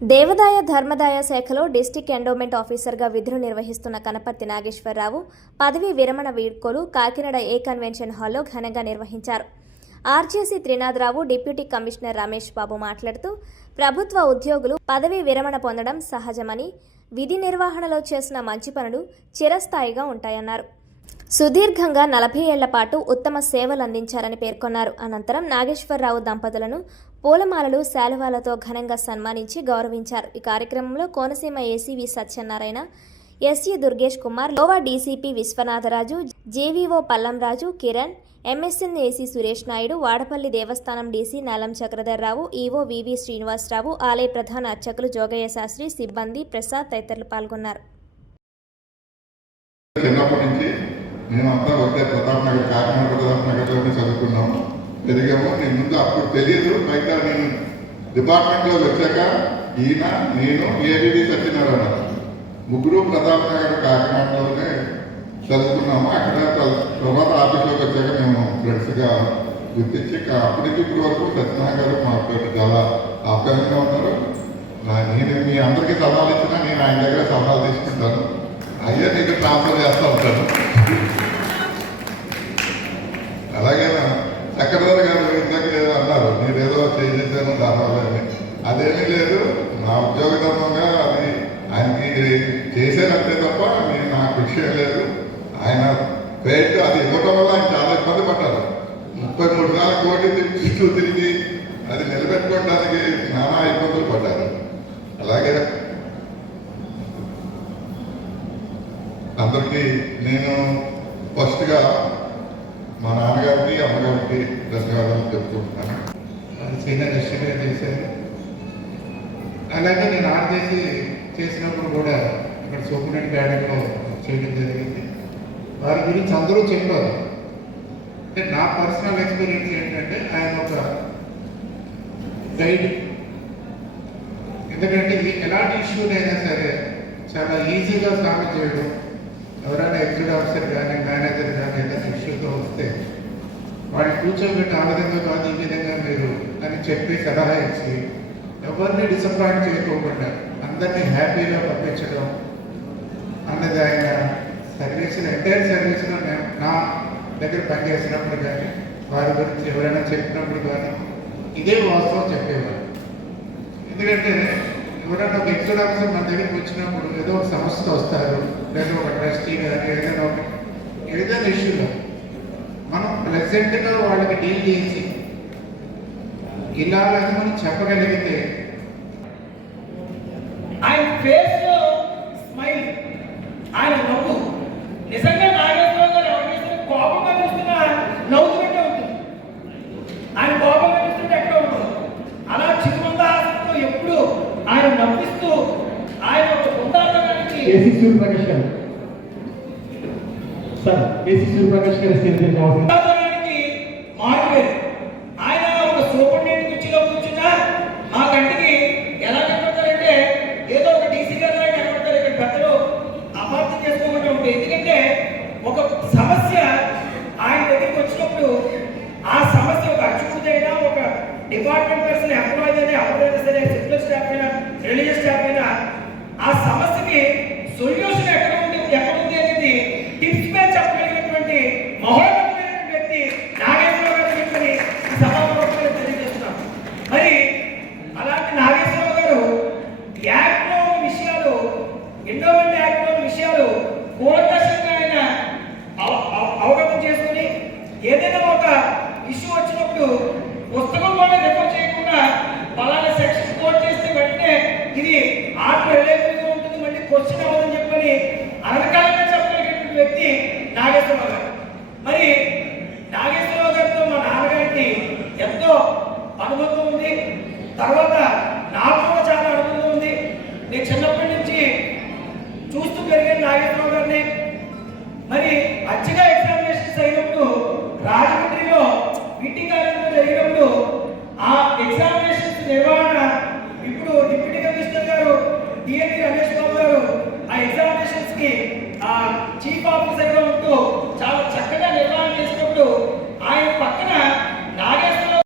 దేవాదాయ ధర్మదాయ శాఖలో district endowment ఆఫీసర్గా విధులు నిర్వహిస్తున్న కనపర్తి నాగేశ్వరరావు పదవీ విరమణ వీడ్కోలు కాకినాడ ఏ కన్వెన్షన్ హాల్లో ఘనంగా నిర్వహించారు. RJC Trinatharao, deputy commissioner Ramesh Babu మాట్లాడుతూ ప్రభుత్వ ఉద్యోగులు పదవీ విరమణ పొందడం సహజమని, విధి నిర్వహణలో చేసిన మంచి పనులు చిరస్థాయిగా ఉంటాయన్నారు. సుదీర్ఘంగా 40 ఏళ్ల పాటు ఉత్తమ సేవలు అందించారని పేర్కొన్నారు. అనంతరం నాగేశ్వరరావు దంపతులను పూలమాలలు, శాలువాలతో ఘనంగా సన్మానించి గౌరవించారు. ఈ కార్యక్రమంలో Konaseema AC V Satyanarayana, SE Durgesh Kumar, Lova DCP Viswanatharaju, JVO Pallamraju, Kiran, MSN AC Suresh Naidu, Vadapalli దేవస్థానం DC Nalam Chakradharrao, EO VV Srinivasarao, ఆలయ ప్రధాన అర్చకులు జోగయ్య శాస్త్రి, సిబ్బంది, ప్రసాద్ తదితరులు పాల్గొన్నారు. మేమంతా ఒకే ప్రతాప్ నగర్, కాకినాడ ప్రతాప్ నగర్లోనే చదువుకున్నాము, పెరిగాము. నేను ముందు అప్పుడు తెలియదు, బయట నేను డిపార్ట్మెంట్లో వచ్చాక ఈయన, నేను, ఏబీడీ సత్యనారాయణ ముగ్గురు ప్రతాప్ నగర్ కాకినాడలోనే చదువుకున్నాము. అక్కడ తర్వాత ఆఫీస్లోకి వచ్చాక మేము ఫ్రెండ్స్గా గుర్తించి అప్పటి నుంచి ఇప్పటి వరకు సత్యనారాయణ గారు మాకు చాలా ఆప్యాయంగా ఉన్నారు. నేను మీ అందరికీ సలహాలు ఇచ్చినా నేను ఆయన దగ్గర సలహాలు తీసుకుంటాను, అయ్యా నీకు ట్రాన్స్ఫర్ చేస్తూ ఉంటాను. అలాగే చక్రధర్ గారు ఇందాక అన్నారు, నేనేదో చేసేసాను దానివల్ల అని. అదేమీ లేదు, నా ఉద్యోగ ధర్మంగా అది ఆయనకి చేశానంతే తప్ప నేను నాకు విషయం లేదు. ఆయన పేరు అది ఇవ్వటం వల్ల ఆయన చాలా ఇబ్బంది పడ్డారు. 33 సార్లు కోటి చుట్టూ తిరిగి అది నిలబెట్టుకోవడానికి నానా ఇబ్బందులు పడ్డారు. అలాగే అందరికీ నేను ఫస్ట్గా మా నాన్నగారికి, అమ్మగారికి ధన్యవాదాలు చెప్పుకుంటున్నాను. సీనియర్ ఎస్టీగా చేశాను. అలాగే నేను ఆర్జేసీ చేసినప్పుడు కూడా ఇక్కడ సూపరింటెండెంట్ క్యాడర్లో చేయడం జరిగింది. వారి గురించి అందరూ చెప్పారు. అంటే నా పర్సనల్ ఎక్స్పీరియన్స్ ఏంటంటే ఆయన ఒక గైడ్. ఎందుకంటే ఎలాంటి ఇష్యూనైనా సరే చాలా ఈజీగా సాల్వ్ చేయడం. ఎవరైనా ఎగ్జిక్యూటివ్ ఆఫీసర్ కానీ, మేనేజర్ కానీ ఏదైనా ఇష్యూతో వస్తే వాడిని కూర్చోబెట్టి ఆ విధంగా కాదు, ఈ విధంగా మీరు అని చెప్పి సలహా ఇచ్చి ఎవరిని డిసప్పాయింట్ చేయకోకుండా అందరినీ హ్యాపీగా పంపించడం అన్నది ఆయన సర్వీస్లో, ఎంటైర్ సర్వీస్లో నా దగ్గర పనిచేసినప్పుడు కానీ, వారి గురించి ఎవరైనా చెప్పినప్పుడు కానీ ఇదే వాస్తవం చెప్పేవారు. ఎందుకంటే ఎవరైనా ఒక ఎగ్జిక్యూటివ్ ఆఫీసర్ మన దగ్గరికి వచ్చినప్పుడు ఏదో ఒక సమస్యతో వస్తారు, లేదా ఒక ట్రస్టీ కానీ ఏదైనా ఇష్యూలో మనం ప్లెజెంట్గా వాళ్ళకి డీల్ చేసి ఇలా మనం చెప్పగలిగితే ఆయన ఫేస్ స్మైల్, ఆయన నవ్వు నిజంగా నాగేశ్వరరావు గారు ఎవరికైతే కోపంగా చూస్తున్నా నవ్వుతుంటే ఉంటుంది. ఆయన కోపంగా చూస్తుంటే ఎక్కడ ఉంటుంది. అలా చిరుమందాలతో ఎప్పుడు ఆయన నవ్విస్తూ ఆయన ఒక బృందానికి ఏసీ సూర్యప్రకాష్ గారు సార్, ఏసీ సూర్యప్రకాష్ గారు మారిపోయారు. ఆయన ఒక సూపరింటెండెంట్ కుర్చీలో కూర్చున్నా మా కంటికి ఎలా కనబడతారంటే ఏదో ఒక డీసీ గారు కనబడతారు. ఇక్కడ పెద్దలు అపార్థం చేసుకోకుండా ఉంటాయి. ఎందుకంటే ఒక సమస్య ఆయన దగ్గరికి వచ్చినప్పుడు ఆ సమస్య ఒక అర్చకుడైనా, ఒక డిపార్ట్మెంట్ పర్సన్, ఎంప్లాయీ అయినా, ఎవరైనా సరే, సివిల్ స్టాఫ్ అయినా, రిలీజియస్ స్టాఫ్ అయినా, ఆ సమస్యకి సొల్యూషన్ ఎక్కడ ఉంది అనేది టిప్స్ మీద చెప్పగలిగినటువంటి మహోన్నతమైనటువంటి వ్యక్తి నాగేశ్వరరావు గారు చెప్పని ఈ సభాపూర్వకంగా తెలియజేస్తున్నాం. మరి అలాంటి నాగేశ్వరరావు గారు యాక్ట్లో విషయాలు, ఎండోమెంట్ యాక్ట్లో విషయాలు కూలంకషంగా ఆయన అవగతం చేసుకుని ఏదైనా ఒక ఇష్యూ వచ్చినప్పుడు పుస్తకం కూడా రిఫర్ చేయకుండా పలానా సెక్షన్ కోట్ చేస్తే వెంటనే ఇది ఆర్ట్ రిలేటివ్గా ఉంటుంది, మళ్ళీ క్వశ్చన్ అవ్వదని చెప్పని అనకాలంగా చెప్పగలిగిన వ్యక్తి నాగేశ్వరరావు గారు. మరి నాగేశ్వరరావు గారితో మా నాన్నగారికి ఎంతో అనుబంధం ఉంది. తర్వాత